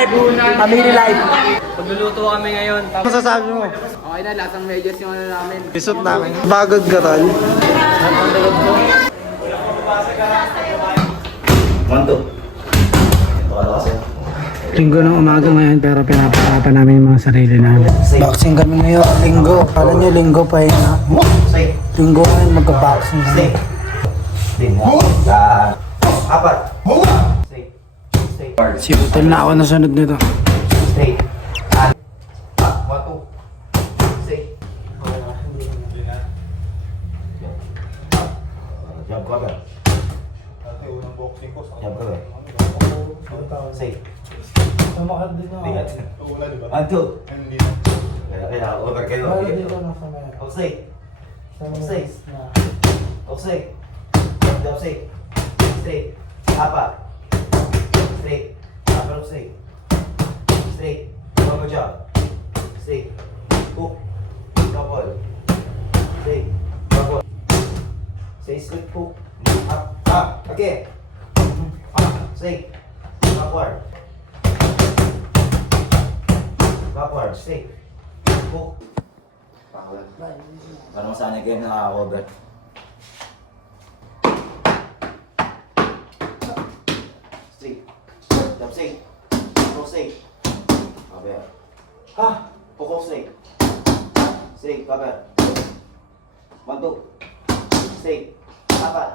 life. Family life. Pagluluto kami ngayon. Ano masasabi mo? Okay na, lasang medyas yung ano namin. Isot namin. Bagod ka tol. Ang dagot ko. Manto. Ano kasi? Linggo ng umaga ngayon pero pinapakapan namin yung mga sarili namin. Boxing kami ngayon, linggo. Kala nyo linggo pa yun ha? Stay. Linggo ngayon magka-boxing Stay. kami. Stay mo. Yan. Apat. Stay. Stay. Si Utol na ako nasunod nito. Stay. One, two. Stay. Jump ko agad. Jump ko agad. Stay. Tumakad din ako. One, two. Kaya over kayo. Stay. Stay. Stay. Jump stay. Stay. Apat. Stay. Apat stay. Stay. One more jump. Stay. Hook. Couple. Stay. Couple. Stay. Slip hook. Up. Up. Okay. Up. Stay. Backward. Backward. Stay. Hook. Backward. Parang sana kayo nakaka-cover. Straight. Jump straight. Pull straight. Cover. Ha! Pull straight. Straight. Cover. 1, 2. Straight. Apat.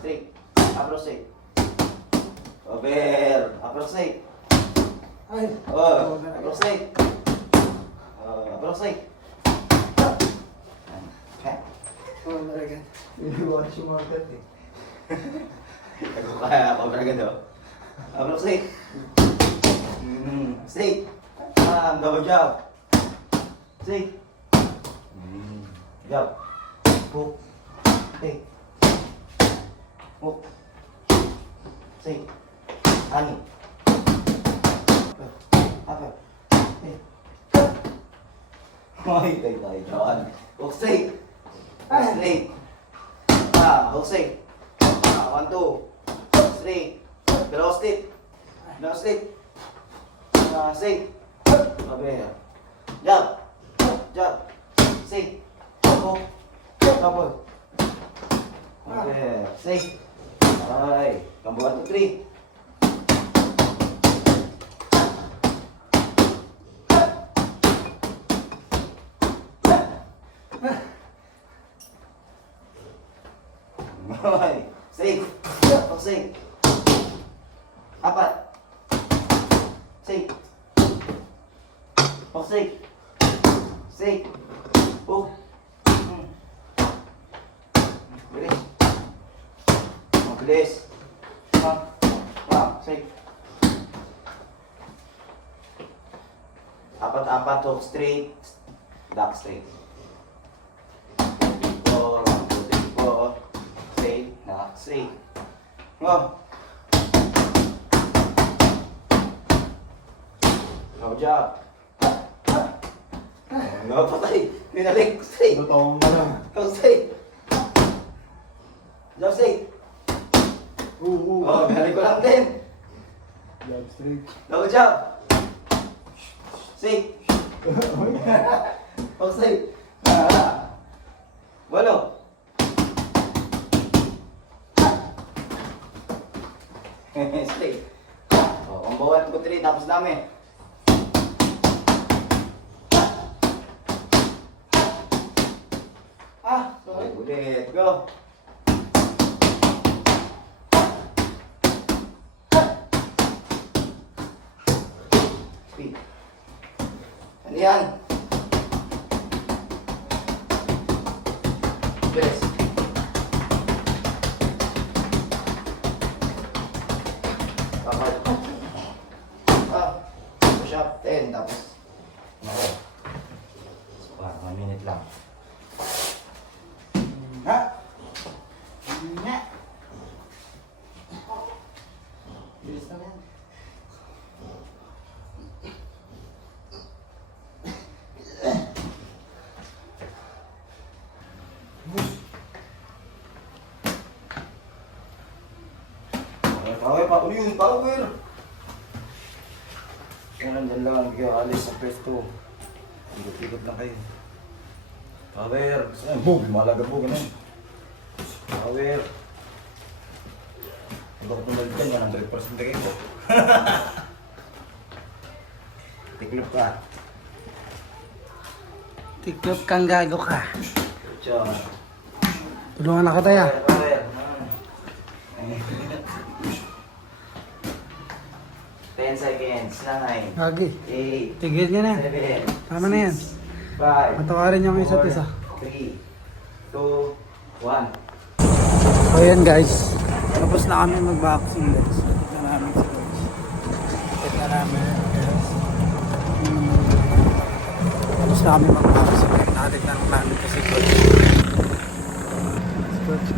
Straight. Upper straight. Cover. Upper straight. Upper straight. Upper straight. Okay. Ako kaya ako agad o. Upper straight. Straight. Double jump. Straight. Jump. Hook. Straight. Hook. Straight. Ani. Upper. Straight. Ay, tayo dyan. Hook straight. Straight. Hook straight. 1, 2. Straight. Dalawa straight. Dalawa straight. Straight. Cover. Jump. Jump. Straight. Hook. Couple. Cover. Straight. Alright. Combo 1, 2, 3. Okay. Straight. Hook straight. Apat. Straight. Hook straight. Straight. Hook. Bilis. Bilis. Straight. Apat-apat. Hook straight. Back straight. 4, 1, 2, 3, 4. Straight. Knock straight. Go. Go job. Go patay. Pinalik. Straight. Totoo mo lang. Go straight. Jump straight. Oh, pinalik ko lang din. Jump straight. Go job. Straight. Go straight. Bueno. Straight. Oh, combo 1, 2, 3, tapos dami. Okay, ulit. Go. Speed. Ano yan? Bilis. Push up 10 tapos okay. So, 1 minute lang. Ha? Nga. Bilis na yan. Okay, pa. Ano yun? Power! Kung nandyan lang, hindi kayo alis sa pwesto. Ikot-ikot lang kayo. Power! Gusto nga, bug! Mahalaga bug, ano? Power! Huwag ako pumalit dyan, 100% kayo po. Tiklop ka. Tiklop kang gago ka. Tiyan. Tulungan na ka tayo. Power! 10 seconds, 9, Gagi. 8, Tigil ka na. 7, Tama na yan. 5, Matawarin niyo ang isa't isa. 3, 2, 1. So yan guys. Tapos na kami mag-boxing guys. Tignan namin si Coach. Tignan namin guys. Tapos na kami mag-boxing. Natignan namin kasi Coach. Coach.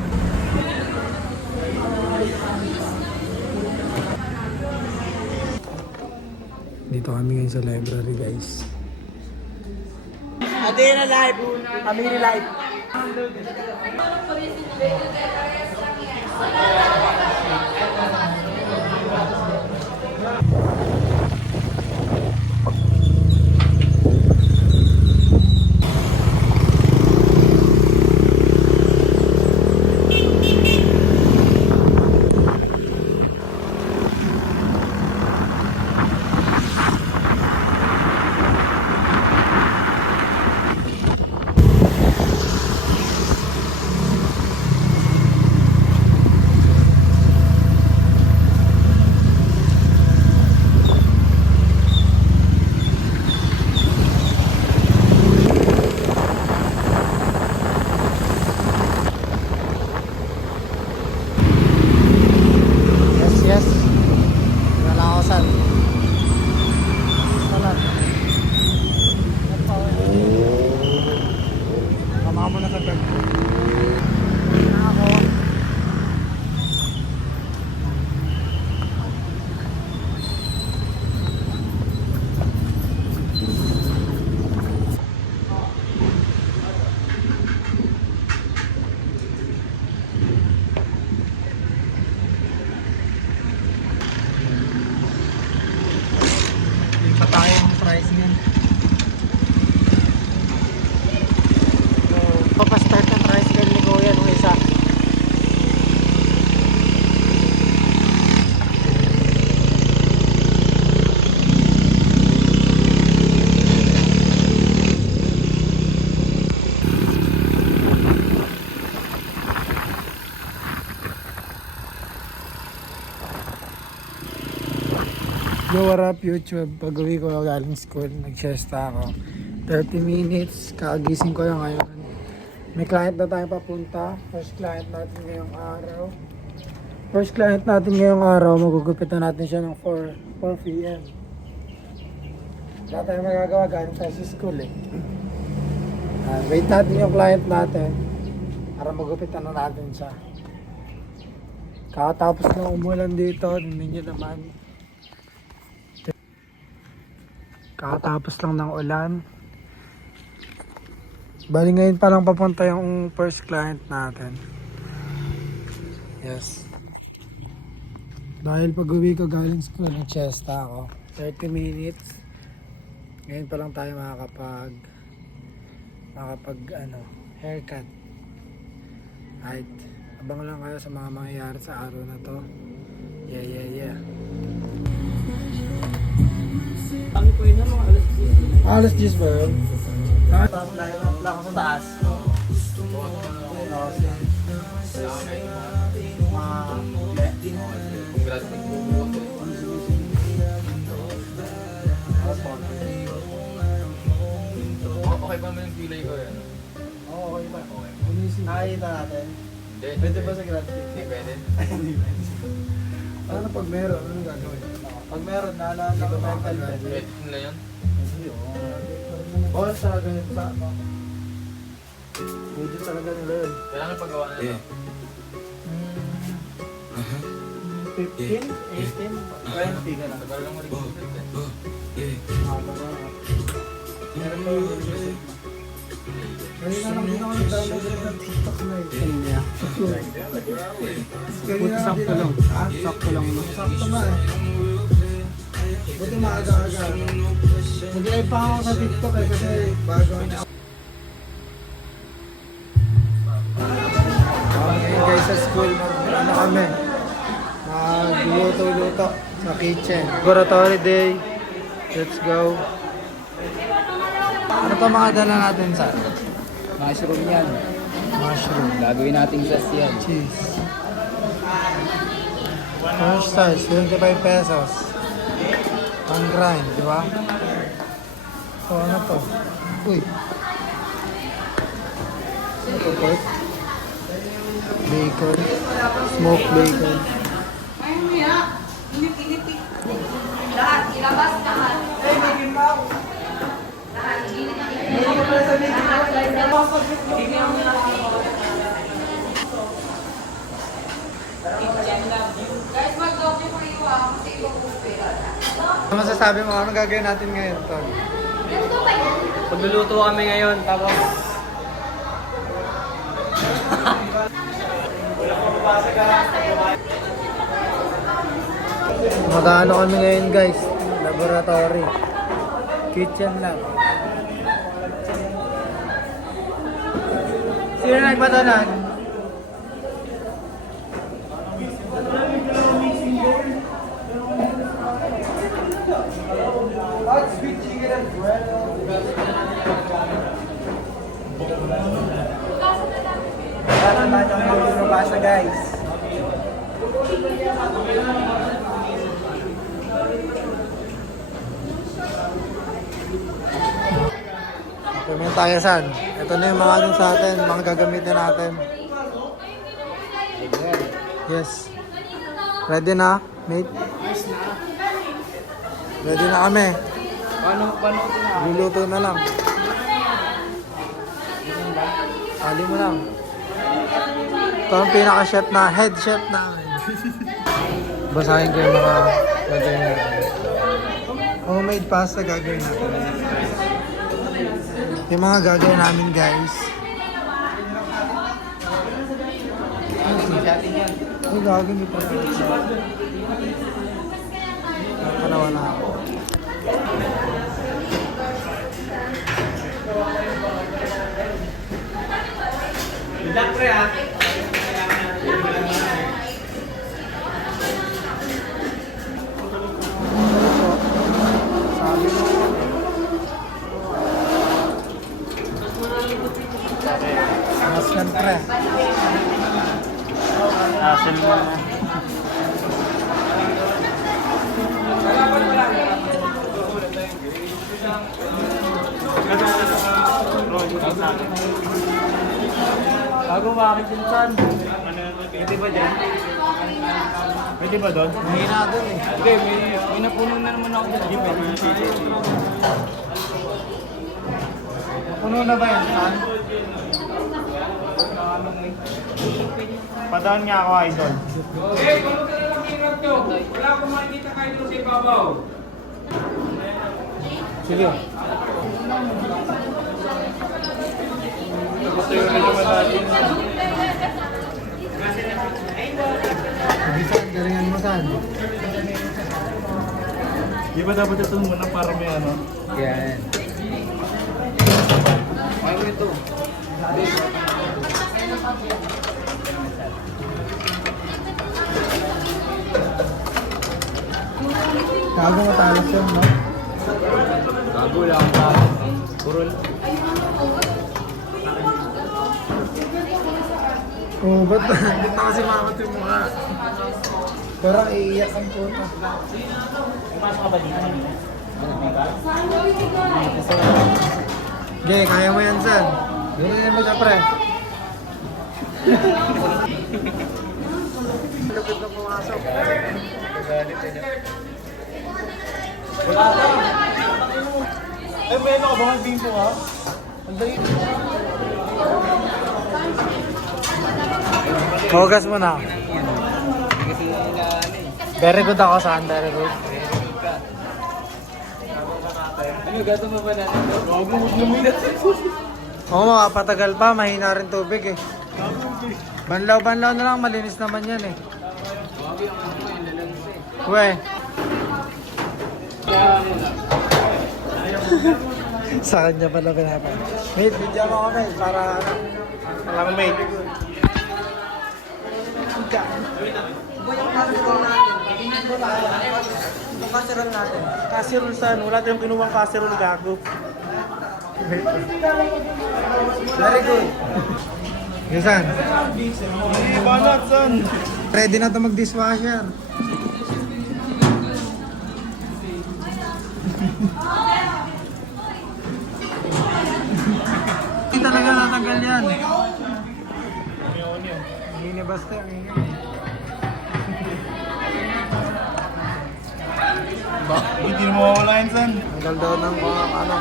Dito kami ngayon sa library guys. Adena live! Family live! Yes, yes. Wala ako saan. Wala. Tama mo na sa bag. Ako. Pa tayo ng pricing yan. So, papastart ng tricycle ni Kuya nung isa. Yo, what up YouTube? Pag uwi ko galing school, nag-siesta ako. 30 minutes, kakagising ko lang ngayon. May client na tayo papunta. First client natin ngayong araw. Magugupit na natin siya ng 4 p.m. Wala tayong magagawa, galing tayo sa school eh. Wait natin yung client natin para magupitan na natin siya. Kakatapos na umulan dito, hindi nyo naman. Kakatapos lang ng ulan. Bali ngayon pa lang papunta yung first client natin. Yes. Dahil pag uwi ko galing school, nag-siesta ako. 30 minutes. Ngayon pa lang tayo makakapag haircut. Right. Abang lang kayo sa mga mangyayari sa araw na to. Yeah. Kami po yun mga alas 10. Alas 10 ba yun? Tapos lang ako sa taas. Congrats nagbubukas Okay pa naman yung pilay ko yan. Oo, okay pa. Nakakita natin. Hindi. Pwede ba sa Grand Prix? Hindi pwede. Hindi pwede. Ano pag meron? Anong gagawin? Pag meron, naalala ko mental health. Pwede na yun. Hindi, oo. Bawal talaga yun sa ano. Pwede talaga nila yun. Kailangan paggawa na ito. 15, 18, 20 ka na. Tagal lang mag-result Meron pa yung result. Kanina lang din ako nag-download ng TikTok na yun. Kanya. Buti sakto lang. Sakto lang. Sakto nga eh. Buti dito maaga-aga. Nag-live pa ako sa TikTok eh kasi bago na. Ngayon guys sa school, ano kami? Magluto-luto sa kitchen. Laboratory day. Let's go. Ano pa mga dala natin sa? Mushroom yan. Mushroom. Gagawin natin sauce yan. Cheese. French fries, 25 pesos. Ang grind, di ba? So, ano to? Uy. Ano to, pork? Bacon. Smoked bacon. Lahat, ilabas lahat. Guys, mag-doble po iyo kasi ibang buffet. Ano masasabi mo? Ano gagawin natin ngayon, Tol? Pagluluto kami ngayon, tapos Mag-ano kami ngayon, guys? Laboratory. Kitchen lang. Sino nagpatanan? Basta guys. Payment tayo san. Ito na yung mga ano sa atin, mga gagamitin natin. Yes. Ready na, mate? Ready na kami. paano ito na? Luluto na lang. Ali mo lang. Ito ang pinaka-chef na, head chef namin. Basahin ko yung mga gagawin natin. Homemade pasta gagawin natin. Yung mga gagawin namin, guys. Ay, gagawin ito na. Kanawa na ako. Sabi mo. Mas kan pre. Asin mo na. Bago makakipinsan. Pwede ba dyan? Pwede ba doon? Mahina doon eh. Hindi, may napuno na naman ako dyan. Puno na ba yan? Saan? Padaan nga ako, idol. Eh, kung ka na lang hirap nyo, wala akong makikita kayo doon sa ibabaw. Sige. Saan? Galingan mo saan? Di ba dapat ito muna para may ano? Yan. Ano ito? Gago matalas yun, no? Bago lang pa. Kurol. Oo, ba't hindi na kasi mamat yung mukha? Parang iiyak ang puto. Pumasok ka ba dito? Okay, kaya mo yan, San. Ganyan mo siya, pre. Lupit na pumasok. Eh, may ano ka ba ang bimbo ha? Hugas mo na. Very good ako, San. Very good. Ano, gato mo ba natin? Huwag mo lumilat. Oo, makapatagal pa. Mahina rin tubig eh. Banlaw-banlaw na lang. Malinis naman yan eh. We. Sa kanya pala pinapa. Mate, video mo ako mate, para ano. Walang mate. Casserole saan? Wala tayong kinuwang casserole gago. Very good. Yusan, Banat son. ready na to mag-dishwasher. Hindi talaga natanggal yan. Hindi basta yung ingay. Hindi mo mawala yun son. Ang ganda ng mga ano,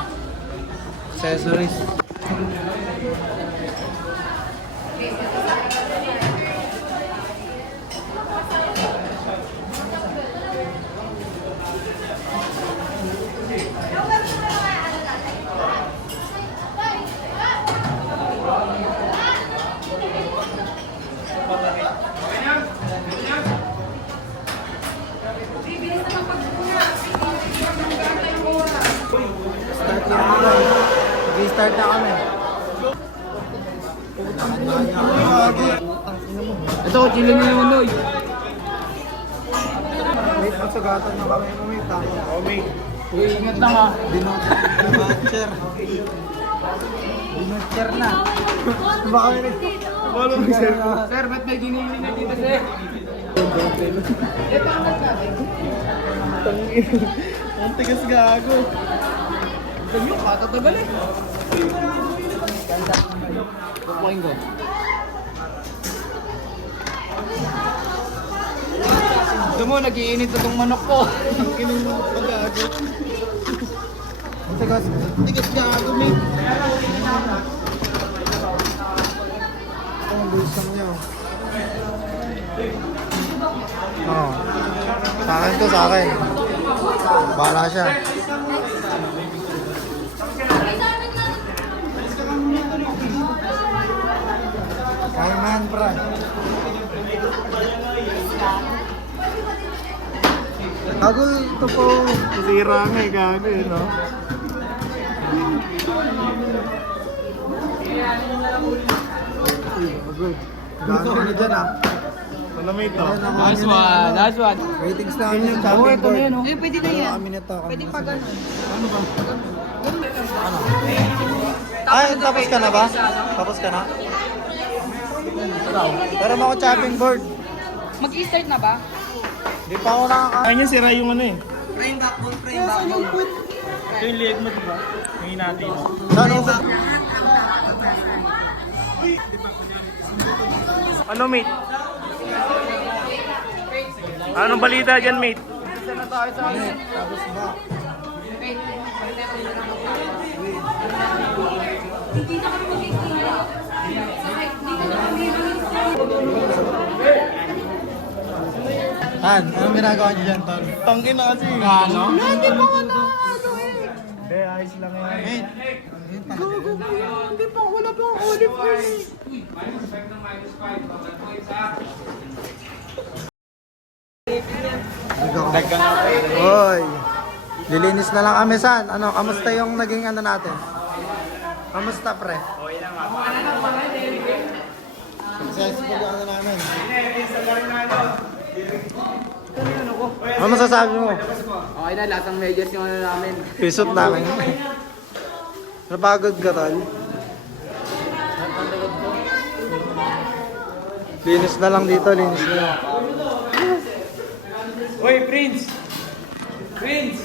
accessories. Start na kami. Mag-start na kami. Ito, chili na yung unoy. Wait, magsagatan na kami. Wait, tama. Oh mate. Uy, ingat lang ha. Dinotcher. Dinotcher na. Baka may Sir, ba't may giniling na dito, sir? Ang tigas gago. Ganyo, katatagal eh. Kukuhain ko. Gusto mo, nag-iinit na itong manok ko. Kinong mo pag-gago. Ang tigas. Tigas gago mate. Ang bulsang niya. Oo. Sa akin to, sa akin. Bahala siya. Kaya man, pra. Gago, ito po. Masira nga eh gago eh no. Good. Gago na dyan ah. Wala mate oh. Last one, last one. Ratings na kami sa Oo, chopping ito na yan, board. oh. Eh, pwede na yan. Kami nito. Pwede pa ganun. Ay, tapos ka na ba? Tapos ka na? Pero mo ako chopping board. Mag-i-start na ba? Hindi pa ako nakaka... Kaya niya sira yung ano eh. Frame backbone. Ito yung leg mo diba? Yung hinati mo. Saan ako? Ano mate? Anong balita dyan mate? Tapos ba? Hindi na kami mag-i-start. Han, anong ginagawa niyo dyan, Tol? Tangin na kasi. Ano? Hindi pa nga na ano eh. Hindi, ayos lang yan. Wait. Gago mo yan. Hindi pa, wala pa ang olive oil. Hoy. Lilinis na lang kami, San. Ano, kamusta yung naging ano natin? Kamusta, pre? Okay lang, successful yung ano namin. Ano masasabi mo? Okay na, lahat ng medyas yung ano namin. Pisot namin. Napagod ka, Tol? Linis na lang dito, linis na lang. Hoy, Prince! Prince!